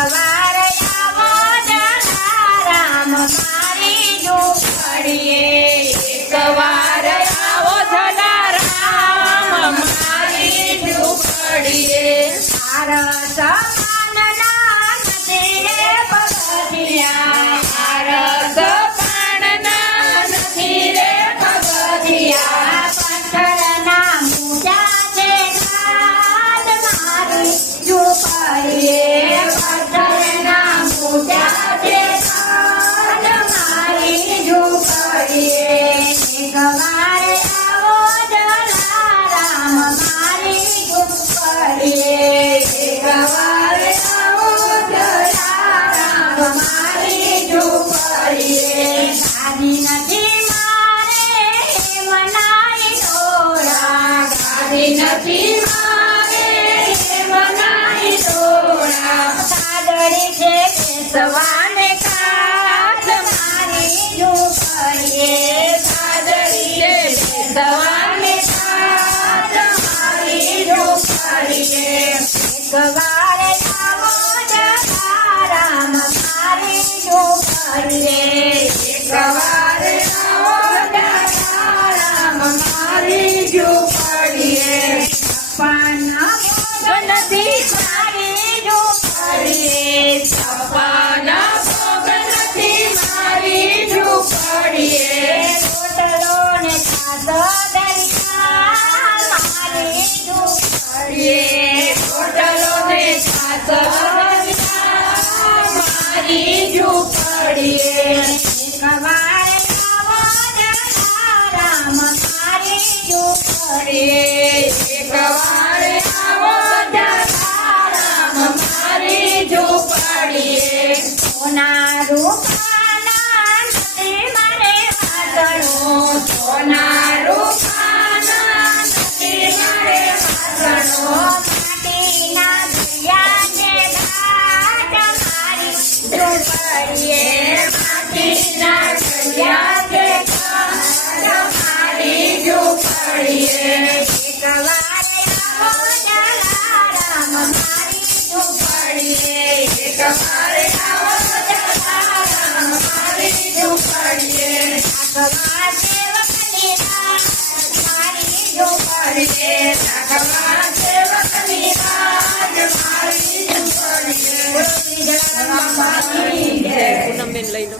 એકવાર આવો જલારામ મારી ઝૂંપડીએ એકવાર આવો જલારામ મારી ઝૂંપડીએ આરસ માનના નથી રે પગથિયા આરસ પાણના નથી રે પગથિયા પથ્થરના મૂજા છે ઘાટ મારી ઝૂંપડીએ પથ્થરના મૂજા છે ઘાટ મારી ઝૂંપડીએ એકવાર આવો જલારામ મારી ઝૂંપડીએ એકવાર આવો જલારામ મારી ઝૂંપડીએ ગાદી નથી મારે મનાઈ ડોળા ગાદી નથી મારે બનાવી દોડા સાદડી છે બેસવાને કાચ મારી ઝૂંપડીએ સાદડી છે બેસવાને કાચ મારી ઝૂંપડીએ એકવાર આવો જલારામ મારી ઝૂંપડીએ એકવાર આવો જલારામ મારી ઝૂંપડીએ પાના નથી મારી ઝૂંપડીએ સપાના ભોગ નથી મારી ઝૂંપડીએ રોટલો ને છાસ દરિયા મારી ઝૂંપડીએ રોટલો ને છાસ મારી ઝૂંપડીએ એકવાર આવો જલારામ મારી ઝૂંપડીએ એકવાર આવો જલારામ મારી ઝૂંપડીએ સોના રૂપાના નથી મારે વાસણો સોના રૂપાના નથી મારે વાસણો માટીના દિયા ને ઘાટ મારી ઝૂંપડીએ માટીના ઘડિયા કે ઘાટ મારી ઝૂંપડીએ એકવાર આવો જલારામ મારી ઝૂંપડીએ એકવાર આવો જલારામ મારી ઝૂંપડીએ આંખમાં સેવકની રાત મારી ઝૂંપડીએ નાગમાં સેવકની રાજ મારી ઝૂંપડીએ ઝૂંપડીએ મારી જય. પૂનમબેન લઈ લો.